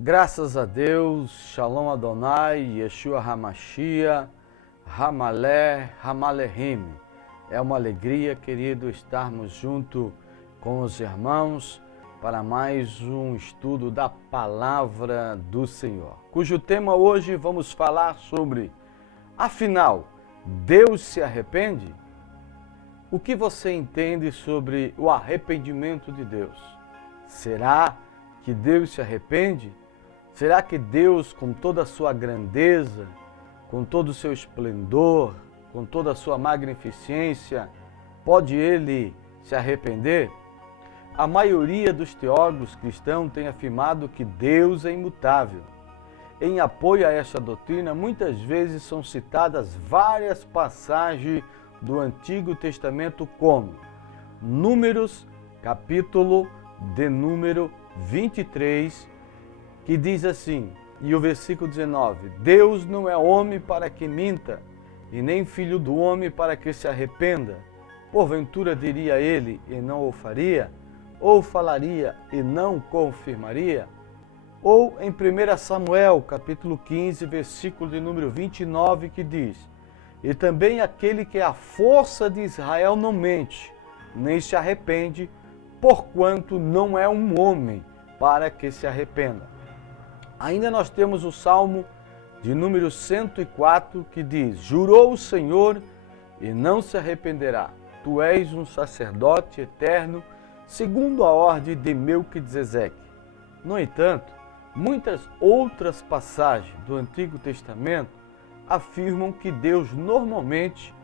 Graças a Deus, Shalom Adonai, Yeshua HaMashiach, Hamalé, Hamalehim. É uma alegria, querido, estarmos junto com os irmãos para mais um estudo da Palavra do Senhor, cujo tema hoje vamos falar sobre, afinal, Deus se arrepende? O que você entende sobre o arrependimento de Deus? Será que Deus se arrepende? Será que Deus, com toda a sua grandeza, com todo o seu esplendor, com toda a sua magnificência, pode Ele se arrepender? A maioria dos teólogos cristãos tem afirmado que Deus é imutável. Em apoio a esta doutrina, muitas vezes são citadas várias passagens do Antigo Testamento como Números, capítulo de número 23, que diz assim, e o versículo 19, Deus não é homem para que minta, e nem filho do homem para que se arrependa. Porventura diria ele e não o faria? Ou falaria e não confirmaria? Ou em 1 Samuel, capítulo 15, versículo de número 29, que diz, e também aquele que é a força de Israel não mente, nem se arrepende, porquanto não é um homem para que se arrependa. Ainda nós temos o Salmo de número 104 que diz, jurou o Senhor e não se arrependerá, tu és um sacerdote eterno, segundo a ordem de Melquisedeque. No entanto, muitas outras passagens do Antigo Testamento afirmam que Deus normalmente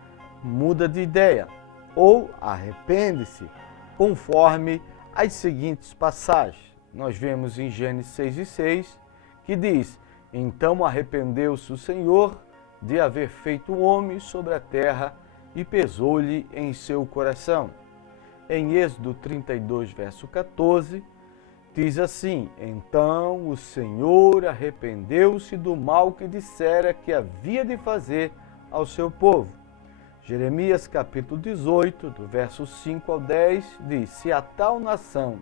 muda de ideia ou arrepende-se, conforme as seguintes passagens. Nós vemos em Gênesis 6:6, que diz, então arrependeu-se o Senhor de haver feito o homem sobre a terra e pesou-lhe em seu coração. Em Êxodo 32, verso 14, diz assim, então o Senhor arrependeu-se do mal que dissera que havia de fazer ao seu povo. Jeremias capítulo 18, do verso 5 ao 10, diz, se a tal nação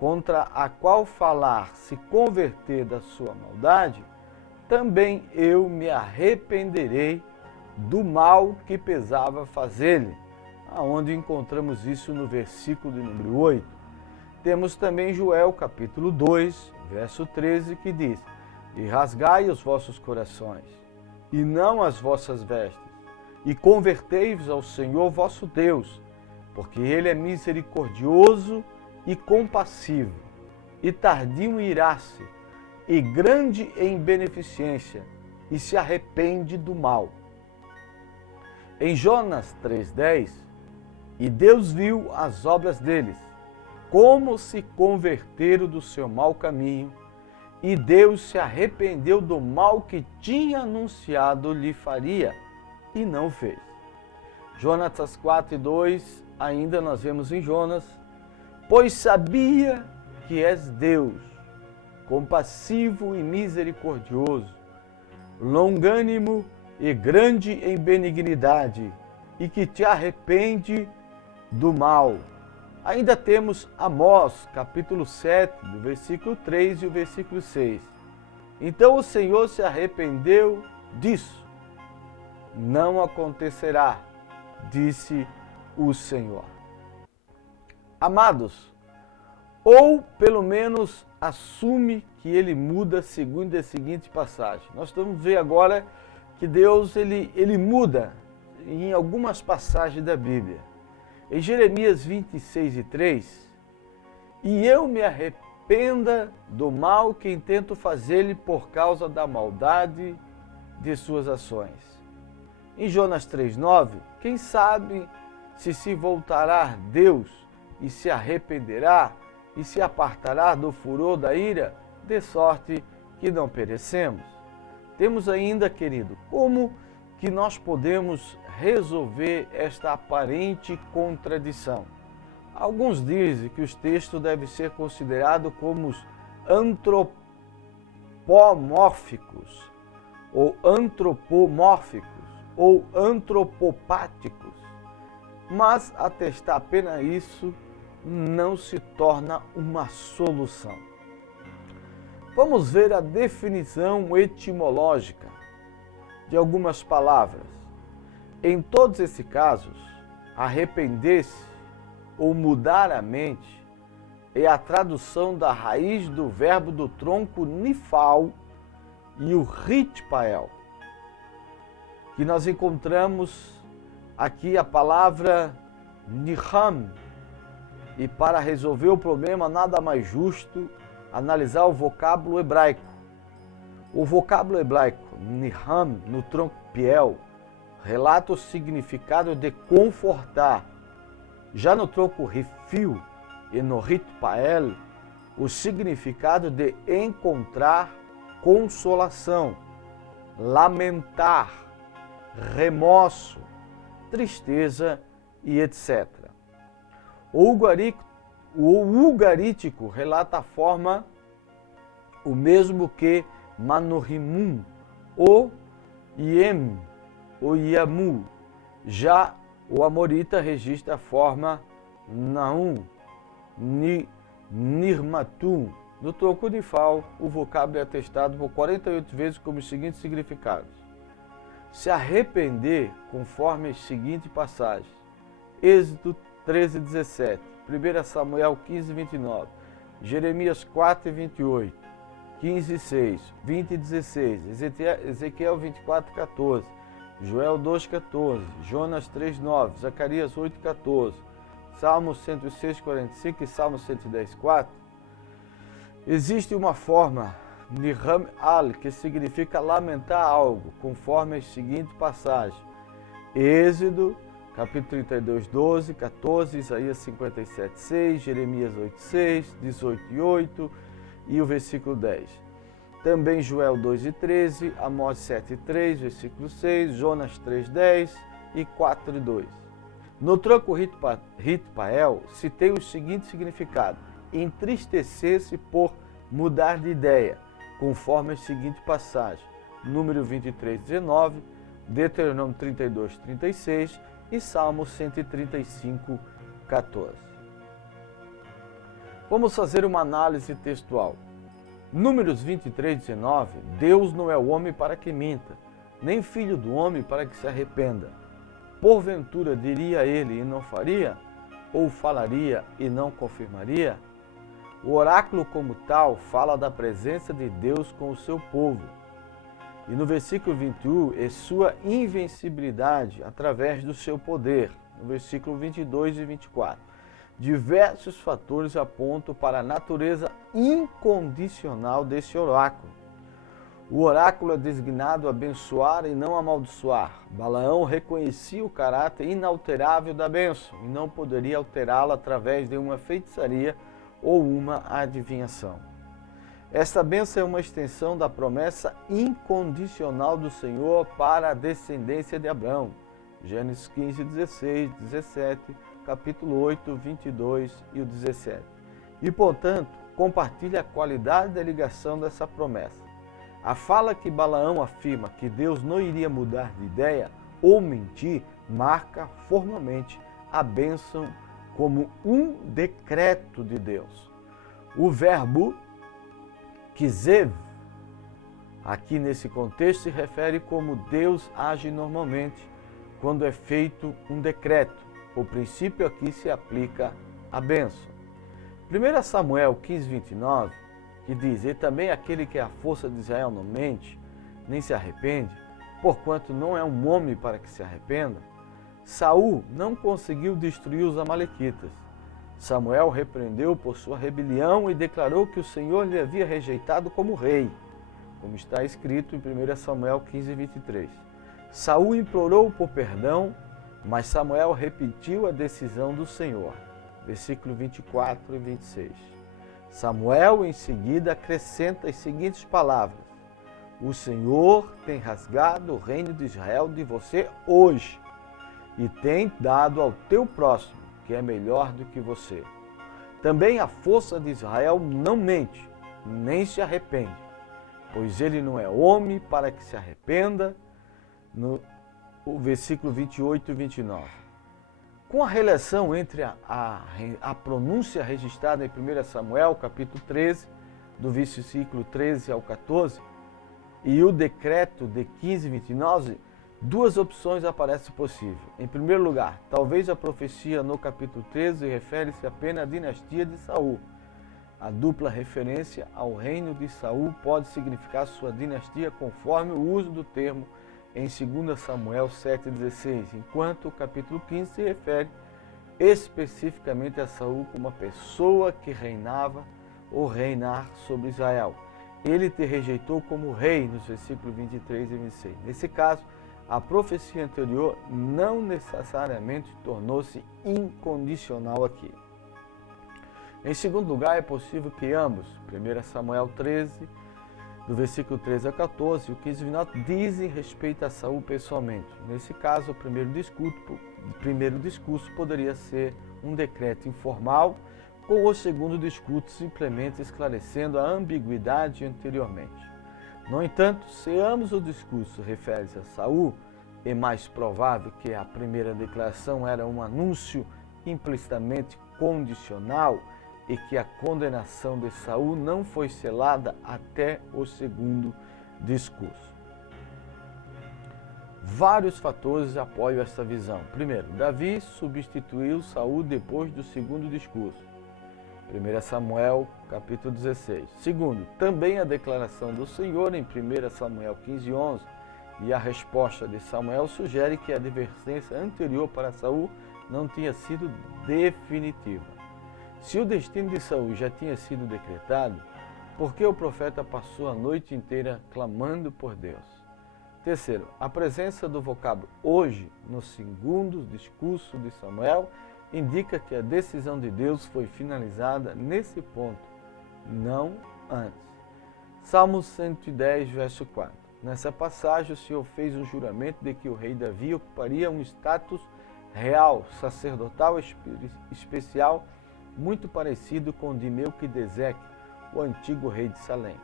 contra a qual falar se converter da sua maldade, também eu me arrependerei do mal que pesava fazer-lhe. Aonde encontramos isso no versículo de número 8. Temos também Joel capítulo 2, verso 13, que diz, e rasgai os vossos corações, e não as vossas vestes, e convertei-vos ao Senhor vosso Deus, porque Ele é misericordioso e compassivo, e tardio em irar-se, e grande em beneficência, e se arrepende do mal. Em Jonas 3,10, e Deus viu as obras deles, como se converteram do seu mau caminho, e Deus se arrependeu do mal que tinha anunciado lhe faria, e não fez. Jonas 4:2, ainda nós vemos em Jonas, pois sabia que és Deus, compassivo e misericordioso, longânimo e grande em benignidade, e que te arrepende do mal. Ainda temos Amós, capítulo 7, do versículo 3 e o versículo 6. Então o Senhor se arrependeu disso. Não acontecerá, disse o Senhor. Amados, ou pelo menos assume que ele muda segundo a seguinte passagem. Nós vamos ver agora que Deus ele muda em algumas passagens da Bíblia. Em Jeremias 26:3, e eu me arrependa do mal que intento fazer-lhe por causa da maldade de suas ações. Em Jonas 3:9, quem sabe se voltará Deus e se arrependerá e se apartará do furor da ira, de sorte que não perecemos. Temos ainda, querido, como que nós podemos resolver esta aparente contradição? Alguns dizem que os textos devem ser considerados como antropomórficos, ou antropopáticos, mas atestar apenas isso não se torna uma solução. Vamos ver a definição etimológica de algumas palavras. Em todos esses casos, arrepender-se ou mudar a mente é a tradução da raiz do verbo do tronco nifal e o ritpael, que nós encontramos aqui a palavra niham. E para resolver o problema, nada mais justo analisar o vocábulo hebraico. O vocábulo hebraico niham, no tronco piel, relata o significado de confortar. Já no tronco rifil e no ritpael, o significado de encontrar consolação, lamentar, remorso, tristeza e etc. O ugarítico relata a forma o mesmo que manorimum, o iem, o yamu. Já o amorita registra a forma naum, nirmatum. No tronco nifal, o vocábulo é atestado por 48 vezes como os seguintes significados: se arrepender, conforme as seguintes passagens: Êxodo 13:17, 1 Samuel 15:29, Jeremias 4:28, 15:6, 20:16, Ezequiel 24:14, Joel 2:14, Jonas 3:9, Zacarias 8:14, Salmo 106:45 e Salmo 110:4. Existe uma forma, niham al, que significa lamentar algo, conforme as seguintes passagens: Êxodo, capítulo 32, 12, 14, Isaías 57, 6, Jeremias 8, 6, 18 e 8 e o versículo 10. Também Joel 2 e 13, Amós 7 e 3, versículo 6, Jonas 3, 10 e 4 e 2. No tronco ritpael se tem o seguinte significado: entristecer-se por mudar de ideia, conforme as seguintes passagens: Número 23, 19, Deuteronômio 32, 36 e Salmo 135, 14. Vamos fazer uma análise textual. Números 23, 19, Deus não é o homem para que minta, nem filho do homem para que se arrependa. Porventura diria ele e não faria? Ou falaria e não confirmaria? O oráculo como tal fala da presença de Deus com o seu povo. E no versículo 21, é sua invencibilidade através do seu poder. No versículo 22 e 24. Diversos fatores apontam para a natureza incondicional desse oráculo. O oráculo é designado a abençoar e não amaldiçoar. Balaão reconhecia o caráter inalterável da bênção e não poderia alterá-la através de uma feitiçaria ou uma adivinhação. Esta bênção é uma extensão da promessa incondicional do Senhor para a descendência de Abraão. Gênesis 15, 16, 17, capítulo 8, 22 e o 17. E, portanto, compartilha a qualidade da ligação dessa promessa. A fala que Balaão afirma que Deus não iria mudar de ideia ou mentir marca formalmente a bênção como um decreto de Deus. O verbo kisev, aqui nesse contexto, se refere como Deus age normalmente quando é feito um decreto. O princípio aqui se aplica à bênção. 1 Samuel 15, 29, que diz: e também aquele que é a força de Israel não mente, nem se arrepende, porquanto não é um homem para que se arrependa. Saul não conseguiu destruir os amalequitas. Samuel repreendeu por sua rebelião e declarou que o Senhor lhe havia rejeitado como rei, como está escrito em 1 Samuel 15, 23. Saul implorou por perdão, mas Samuel repetiu a decisão do Senhor. Versículo 24 e 26. Samuel, em seguida, acrescenta as seguintes palavras: o Senhor tem rasgado o reino de Israel de você hoje e tem dado ao teu próximo, que é melhor do que você. Também a força de Israel não mente, nem se arrepende, pois ele não é homem para que se arrependa. No versículo 28 e 29. Com a relação entre a pronúncia registrada em 1 Samuel, capítulo 13, do versículo 13 ao 14, e o decreto de 15 e 29, duas opções aparecem possíveis. Em primeiro lugar, talvez a profecia no capítulo 13 refere-se apenas à dinastia de Saul. A dupla referência ao reino de Saul pode significar sua dinastia conforme o uso do termo em 2 Samuel 7,16, enquanto o capítulo 15 se refere especificamente a Saul como uma pessoa que reinava ou reinar sobre Israel. Ele te rejeitou como rei, nos versículos 23 e 26. Nesse caso, a profecia anterior não necessariamente tornou-se incondicional aqui. Em segundo lugar, é possível que ambos, 1 Samuel 13, do versículo 13 a 14, e o 15 e 29, dizem respeito a Saul pessoalmente. Nesse caso, o primeiro discurso poderia ser um decreto informal, ou o segundo discurso simplesmente esclarecendo a ambiguidade anteriormente. No entanto, se ambos os discursos referem-se a Saul, é mais provável que a primeira declaração era um anúncio implicitamente condicional e que a condenação de Saul não foi selada até o segundo discurso. Vários fatores apoiam essa visão. Primeiro, Davi substituiu Saul depois do segundo discurso. 1 Samuel, capítulo 16. Segundo, também a declaração do Senhor em 1 Samuel 15, 11 e a resposta de Samuel sugere que a advertência anterior para Saul não tinha sido definitiva. Se o destino de Saul já tinha sido decretado, por que o profeta passou a noite inteira clamando por Deus? Terceiro, a presença do vocábulo hoje no segundo discurso de Samuel indica que a decisão de Deus foi finalizada nesse ponto, não antes. Salmo 110, verso 4. Nessa passagem, o Senhor fez um juramento de que o rei Davi ocuparia um status real, sacerdotal especial, muito parecido com o de Melquisedeque, o antigo rei de Salém.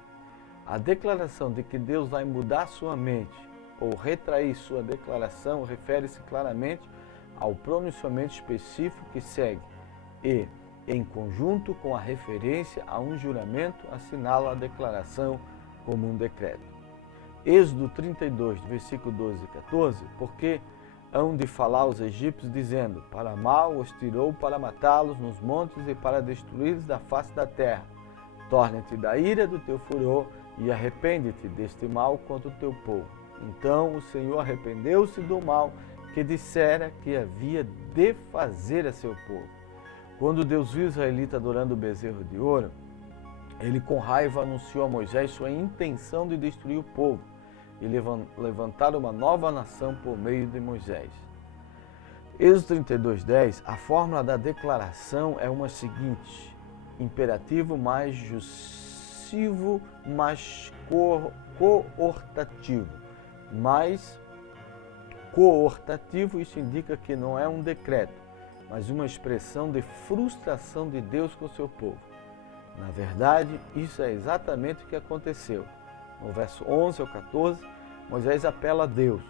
A declaração de que Deus vai mudar sua mente ou retrair sua declaração refere-se claramente ao pronunciamento específico que segue e, em conjunto com a referência a um juramento, assinala a declaração como um decreto. Êxodo 32, versículo 12 e 14, porque hão de falar os egípcios, dizendo, para mal os tirou para matá-los nos montes e para destruí-los da face da terra. Torna-te da ira do teu furor e arrepende-te deste mal contra o teu povo. Então o Senhor arrependeu-se do mal que dissera que havia de fazer a seu povo. Quando Deus viu os israelitas adorando o bezerro de ouro, ele com raiva anunciou a Moisés sua intenção de destruir o povo e levantar uma nova nação por meio de Moisés. Êxodo 32:10, a fórmula da declaração é uma seguinte: imperativo mais jussivo mais coortativo. Mais coortativo, isso indica que não é um decreto, mas uma expressão de frustração de Deus com o seu povo. Na verdade, isso é exatamente o que aconteceu. No verso 11 ao 14, Moisés apela a Deus.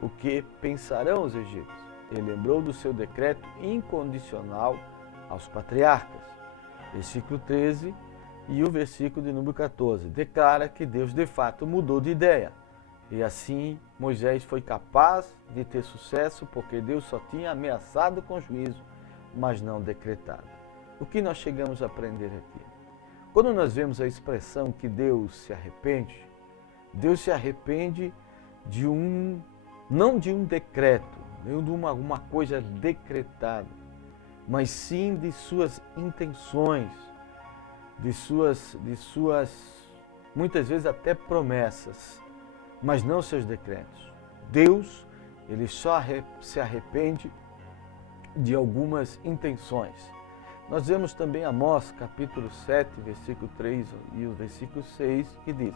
O que pensarão os egípcios? Ele lembrou do seu decreto incondicional aos patriarcas. Versículo 13 e o versículo de número 14 declara que Deus de fato mudou de ideia. E assim Moisés foi capaz de ter sucesso porque Deus só tinha ameaçado com juízo, mas não decretado. O que nós chegamos a aprender aqui? Quando nós vemos a expressão que Deus se arrepende não de um decreto, nem de uma coisa decretada, mas sim de suas intenções, de suas muitas vezes até promessas, mas não seus decretos. Deus, ele só se arrepende de algumas intenções. Nós vemos também Amós, capítulo 7, versículo 3 e o versículo 6, que diz: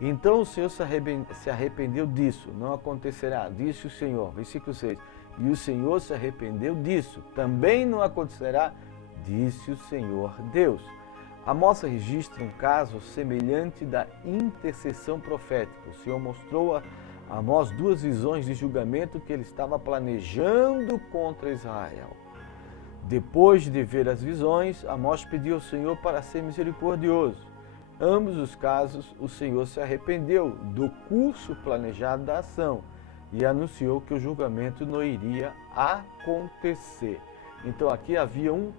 então o Senhor se arrependeu disso, não acontecerá, disse o Senhor. Versículo 6, e o Senhor se arrependeu disso, também não acontecerá, disse o Senhor Deus. Amós registra um caso semelhante da intercessão profética. O Senhor mostrou a Amós duas visões de julgamento que ele estava planejando contra Israel. Depois de ver as visões, Amós pediu ao Senhor para ser misericordioso. ambos os casos, o Senhor se arrependeu do curso planejado da ação e anunciou que o julgamento não iria acontecer. Então aqui havia um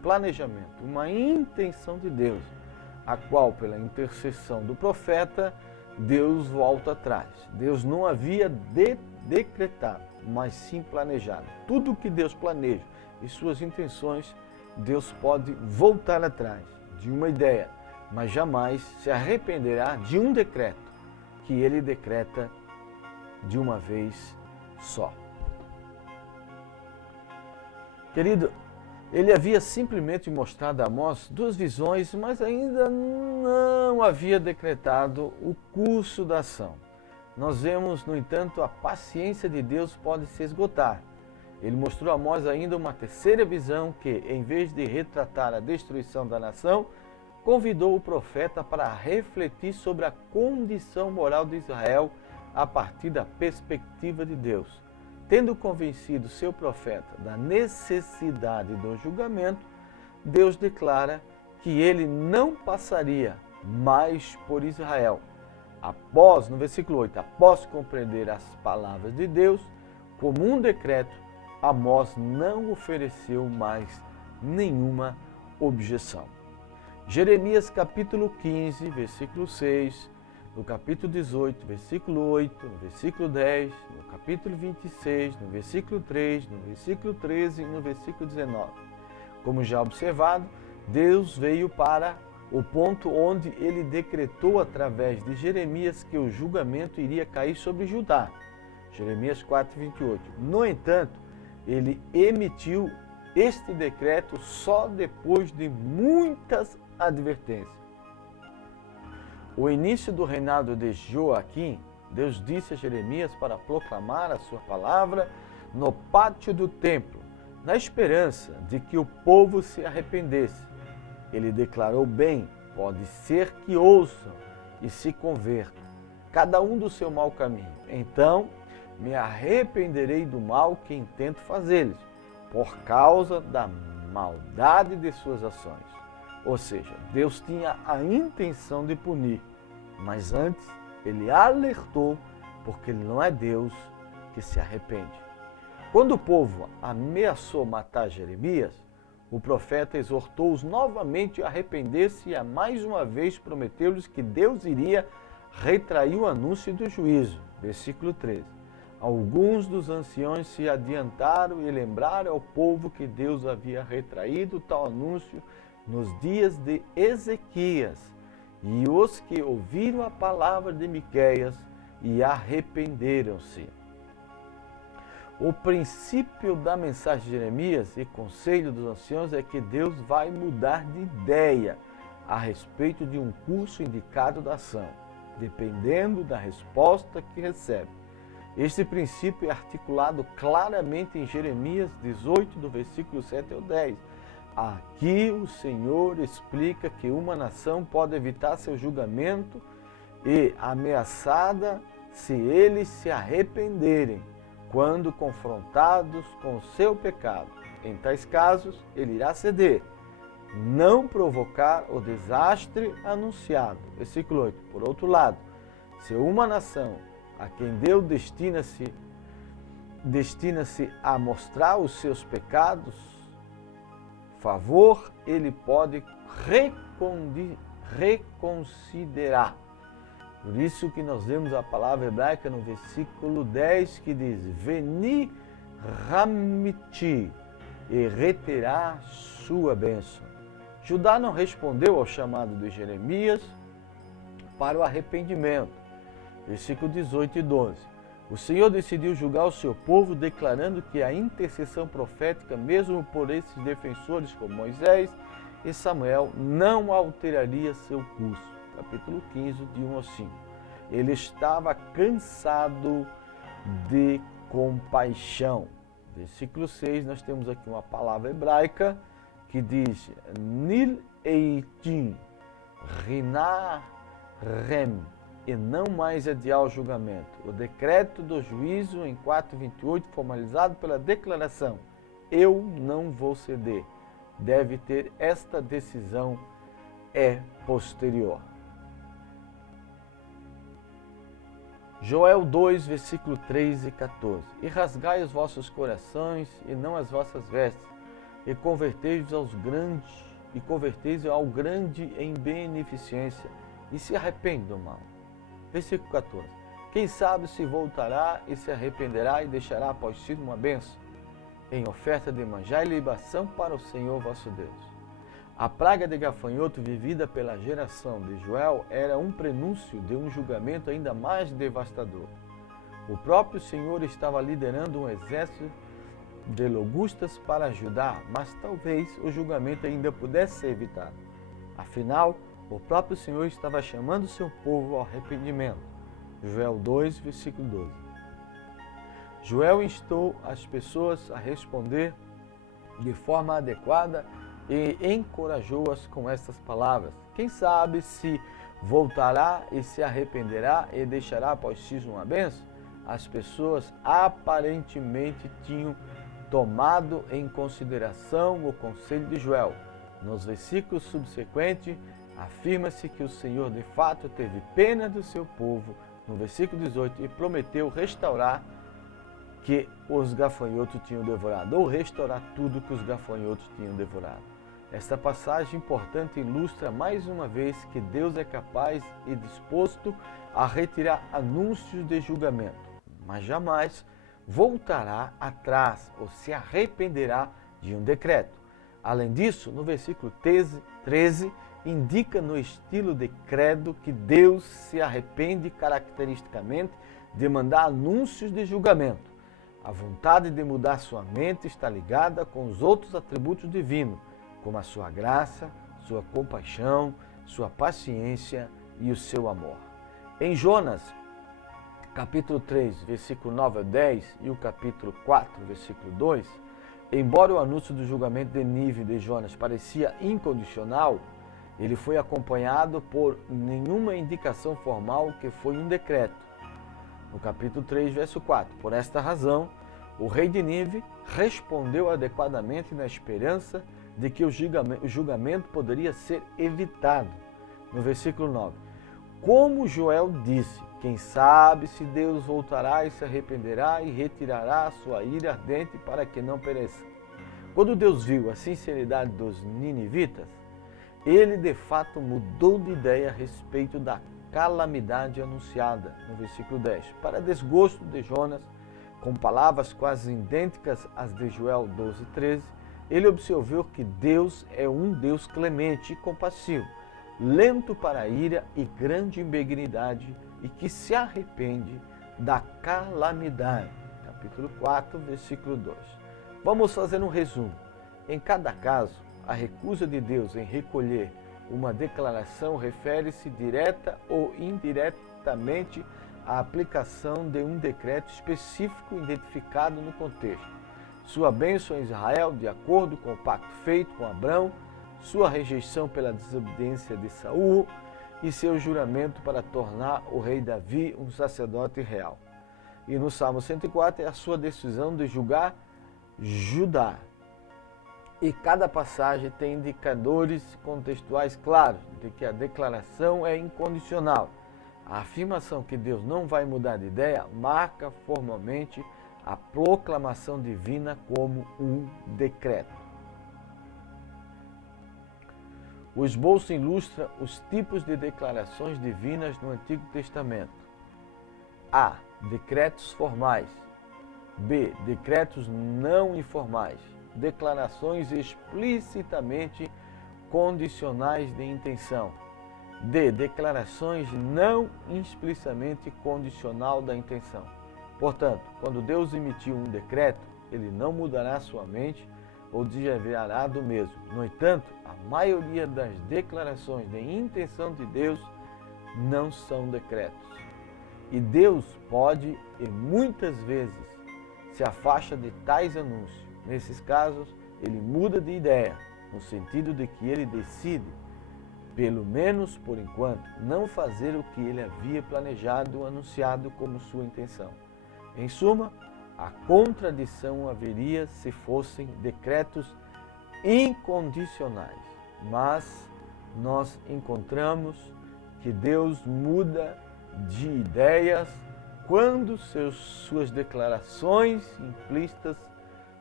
planejamento, uma intenção de Deus, a qual, pela intercessão do profeta, Deus volta atrás. Deus não havia decretado, mas sim planejado. Tudo que Deus planeja e suas intenções, Deus pode voltar atrás de uma ideia, mas jamais se arrependerá de um decreto que ele decreta de uma vez só. Querido, ele havia simplesmente mostrado a Amós duas visões, mas ainda não havia decretado o curso da ação. Nós vemos, no entanto, a paciência de Deus pode se esgotar. Ele mostrou a Amós ainda uma terceira visão que, em vez de retratar a destruição da nação, convidou o profeta para refletir sobre a condição moral de Israel a partir da perspectiva de Deus. Tendo convencido seu profeta da necessidade do julgamento, Deus declara que ele não passaria mais por Israel. No versículo 8, após compreender as palavras de Deus como um decreto, Amós não ofereceu mais nenhuma objeção. Jeremias capítulo 15, versículo 6, no capítulo 18, versículo 8, no versículo 10, no capítulo 26, no versículo 3, no versículo 13 e no versículo 19. Como já observado, Deus veio para o ponto onde ele decretou através de Jeremias que o julgamento iria cair sobre Judá. Jeremias 4, 28. No entanto, ele emitiu este decreto só depois de muitas advertências. O início do reinado de Joaquim, Deus disse a Jeremias para proclamar a sua palavra no pátio do templo, na esperança de que o povo se arrependesse. Ele declarou bem, pode ser que ouçam e se convertam, cada um do seu mau caminho. Então me arrependerei do mal que intento fazer-lhes, por causa da maldade de suas ações. Ou seja, Deus tinha a intenção de punir, mas antes ele alertou, porque ele não é Deus que se arrepende. Quando o povo ameaçou matar Jeremias, o profeta exortou-os novamente a arrepender-se e a mais uma vez prometeu-lhes que Deus iria retrair o anúncio do juízo. Versículo 13. Alguns dos anciões se adiantaram e lembraram ao povo que Deus havia retraído tal anúncio nos dias de Ezequias, e os que ouviram a palavra de Miqueias e arrependeram-se. O princípio da mensagem de Jeremias e conselho dos anciãos é que Deus vai mudar de ideia a respeito de um curso indicado da ação, dependendo da resposta que recebe. Este princípio é articulado claramente em Jeremias 18, do versículo 7 ao 10. Aqui o Senhor explica que uma nação pode evitar seu julgamento e ameaçada se eles se arrependerem, quando confrontados com o seu pecado. Em tais casos, ele irá ceder, não provocar o desastre anunciado. Versículo 8. Por outro lado, se uma nação a quem Deus destina-se a mostrar os seus pecados, favor, ele pode reconsiderar. Por isso que nós vemos a palavra hebraica no versículo 10 que diz: Veni ramiti, e reterá sua bênção. Judá não respondeu ao chamado de Jeremias para o arrependimento. Versículo 18 e 12. O Senhor decidiu julgar o seu povo, declarando que a intercessão profética, mesmo por esses defensores como Moisés e Samuel, não alteraria seu curso. Capítulo 15, de 1 ao 5. Ele estava cansado de compaixão. Versículo 6, nós temos aqui uma palavra hebraica que diz Nil eitim rinarem, e não mais adiar o julgamento. O decreto do juízo em 4:28, formalizado pela declaração eu não vou ceder, deve ter esta decisão é posterior. Joel 2, versículo 13 e 14. E rasgai os vossos corações e não as vossas vestes, e convertei-vos ao grande em beneficência, e se arrepende do mal. Versículo 14. Quem sabe se voltará e se arrependerá e deixará após si uma bênção, em oferta de manjar e libação para o Senhor vosso Deus. A praga de gafanhoto vivida pela geração de Joel era um prenúncio de um julgamento ainda mais devastador. O próprio Senhor estava liderando um exército de logustas para ajudar, mas talvez o julgamento ainda pudesse ser evitado. Afinal, o próprio Senhor estava chamando seu povo ao arrependimento. Joel 2, versículo 12. Joel instou as pessoas a responder de forma adequada e encorajou-as com estas palavras. Quem sabe se voltará e se arrependerá e deixará após si uma bênção? As pessoas aparentemente tinham tomado em consideração o conselho de Joel. Nos versículos subsequentes, afirma-se que o Senhor de fato teve pena do seu povo, no versículo 18, e prometeu restaurar que os gafanhotos tinham devorado, ou restaurar tudo que os gafanhotos tinham devorado. Esta passagem importante ilustra mais uma vez que Deus é capaz e disposto a retirar anúncios de julgamento, mas jamais voltará atrás ou se arrependerá de um decreto. Além disso, no versículo 13, indica no estilo de credo que Deus se arrepende caracteristicamente de mandar anúncios de julgamento. A vontade de mudar sua mente está ligada com os outros atributos divinos, como a sua graça, sua compaixão, sua paciência e o seu amor. Em Jonas, capítulo 3, versículo 9 a 10 e o capítulo 4, versículo 2, embora o anúncio do julgamento de Nínive de Jonas parecia incondicional, ele foi acompanhado por nenhuma indicação formal que foi um decreto. No capítulo 3, verso 4, por esta razão, o rei de Nínive respondeu adequadamente na esperança de que o julgamento poderia ser evitado. No versículo 9, como Joel disse, quem sabe se Deus voltará e se arrependerá e retirará a sua ira ardente para que não pereça. Quando Deus viu a sinceridade dos ninivitas, ele de fato mudou de ideia a respeito da calamidade anunciada, no versículo 10. Para desgosto de Jonas, com palavras quase idênticas às de Joel 12, 13, ele observou que Deus é um Deus clemente e compassivo, lento para a ira e grande em benignidade, e que se arrepende da calamidade. Capítulo 4, versículo 2. Vamos fazer um resumo. Em cada caso, a recusa de Deus em recolher uma declaração refere-se direta ou indiretamente à aplicação de um decreto específico identificado no contexto. Sua bênção a Israel, de acordo com o pacto feito com Abrão, sua rejeição pela desobediência de Saul e seu juramento para tornar o rei Davi um sacerdote real. E no Salmo 104 é a sua decisão de julgar Judá. E cada passagem tem indicadores contextuais claros de que a declaração é incondicional. A afirmação que Deus não vai mudar de ideia marca formalmente a proclamação divina como um decreto. O esboço ilustra os tipos de declarações divinas no Antigo Testamento. A. Decretos formais. B. Decretos não informais. Declarações explicitamente condicionais de intenção. D. Declarações não explicitamente condicional da intenção. Portanto, quando Deus emitiu um decreto, ele não mudará sua mente ou desviará do mesmo. No entanto, a maioria das declarações de intenção de Deus não são decretos. E Deus pode e muitas vezes se afasta de tais anúncios. Nesses casos, ele muda de ideia, no sentido de que ele decide, pelo menos por enquanto, não fazer o que ele havia planejado ou anunciado como sua intenção. Em suma, a contradição haveria se fossem decretos incondicionais, mas nós encontramos que Deus muda de ideias quando suas declarações implícitas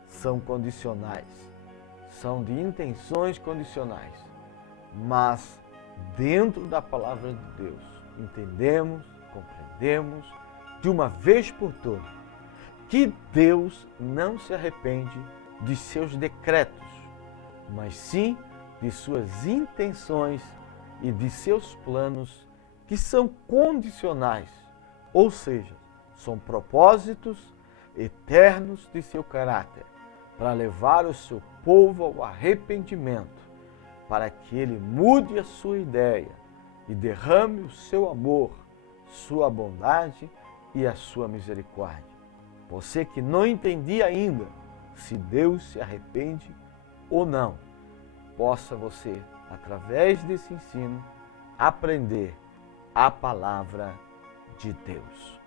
são condicionais, são de intenções condicionais. Mas dentro da palavra de Deus, entendemos, compreendemos de uma vez por todas que Deus não se arrepende de seus decretos, mas sim de suas intenções e de seus planos que são condicionais, ou seja, são propósitos eternos de seu caráter, para levar o seu povo ao arrependimento, para que ele mude a sua ideia e derrame o seu amor, sua bondade e a sua misericórdia. Você que não entendia ainda se Deus se arrepende ou não, possa você, através desse ensino, aprender a palavra de Deus.